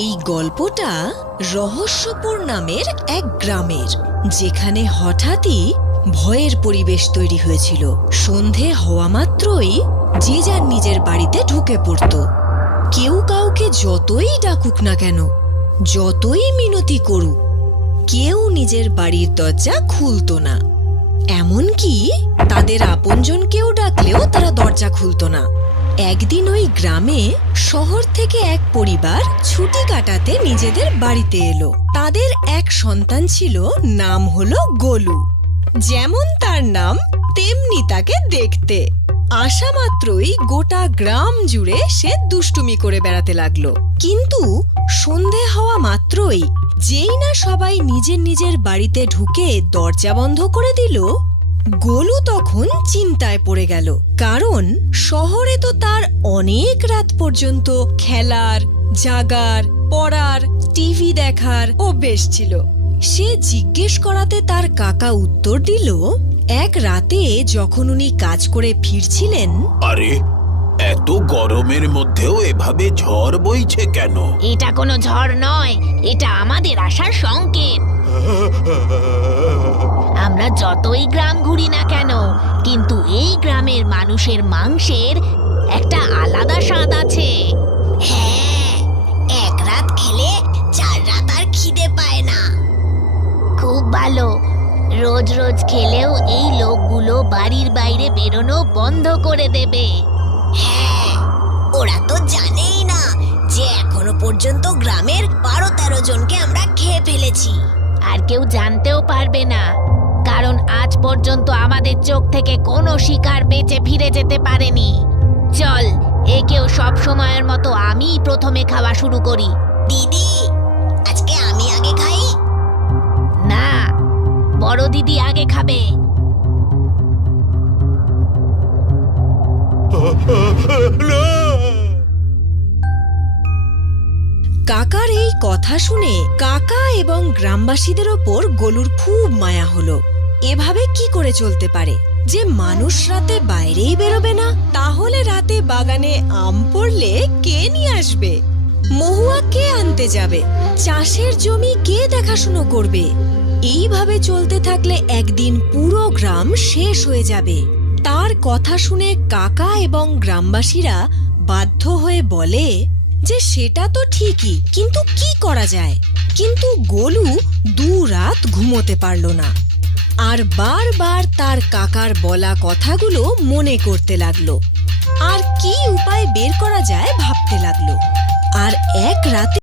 এই গল্পটা রহস্যপুর নামের এক গ্রামের, যেখানে হঠাৎই ভয়ের পরিবেশ তৈরি হয়েছিল। সন্ধে হওয়া মাত্রই যে যার নিজের বাড়িতে ঢুকে পড়ত। কেউ কাউকে যতই ডাকুক না কেন, যতই মিনতি করুক, কেউ নিজের বাড়ির দরজা খুলত না। এমনকি তাদের আপনজনকেও ডাকলেও তারা দরজা খুলত না। একদিন ওই গ্রামে শহর থেকে এক পরিবার ছুটি কাটাতে নিজেদের বাড়িতে এলো। তাদের এক সন্তান ছিল, নাম হলো গোলু। যেমন তার নাম তেমনি তাকে দেখতে। আসা মাত্রই গোটা গ্রাম জুড়ে সে দুষ্টুমি করে বেড়াতে লাগলো। কিন্তু সন্ধে হওয়া মাত্রই যেই না সবাই নিজের নিজের বাড়িতে ঢুকে দরজা বন্ধ করে দিল, গোলু তখন চিন্তায় পড়ে গেল। কারণ শহরে তো তার অনেক রাত পর্যন্ত খেলার, জাগার, পড়ার, টিভি দেখার অভ্যেস ছিল। সে জিজ্ঞেস করাতে তার কাকা উত্তর দিল, এক রাতে যখন উনি কাজ করে ফিরছিলেন। আরে, এত গরমের মধ্যেও এভাবে ঝড় বইছে কেন? এটা কোনো ঝড় নয়, এটা আমাদের আসার সংকেত। আমরা যতই গ্রাম ঘুরি না কেন, কিন্তু এই গ্রামের মানুষের মাংসের একটা আলাদা স্বাদ আছে। হ্যাঁ, এক রাত খেলে 4 রাত আর খিদে পায় না। খুব ভালো। রোজ রোজ খেলেও এই লোকগুলো বাড়ির বাইরে বেরোনো বন্ধ করে দেবে। হ্যাঁ, ওরা তো জানেই না যে এখনো পর্যন্ত গ্রামের 12-13 জনকে আমরা খেয়ে ফেলেছি। আর কেউ জানতেও পারবে না, কারণ আজ পর্যন্ত আমাদের চোখ থেকে কোনো শিকার বেঁচে ফিরে যেতে পারেনি। চল, একেও সব সময়ের মতো আমি প্রথমে খাওয়া শুরু করি। দিদি, আজকে আমি আগে খাই? না, বড় দিদি আগে খাবে। কাকার এই কথা শুনে কাকা এবং গ্রামবাসীদের ওপর গোলুর খুব মায়া হলো। এভাবে কি করে চলতে পারে যে মানুষ রাতে বাইরেই বেরোবে না? তাহলে রাতে বাগানে আম পড়লে কে নিয়ে আসবে? মহুয়া কে আনতে যাবে? চাষের জমি কে দেখাশুনো করবে? এইভাবে চলতে থাকলে একদিন পুরো গ্রাম শেষ হয়ে যাবে। তার কথা শুনে কাকা এবং গ্রামবাসীরা বাধ্য হয়ে বলে যে সেটা তো ঠিকই, কিন্তু কি করা যায়? কিন্তু গোলু 2 রাত ঘুমোতে পারল না, আর বারবার তার কাকার বলা কথাগুলো মনে করতে লাগলো, আর কি উপায় বের করা যায় ভাবতে লাগলো। আর এক রাতে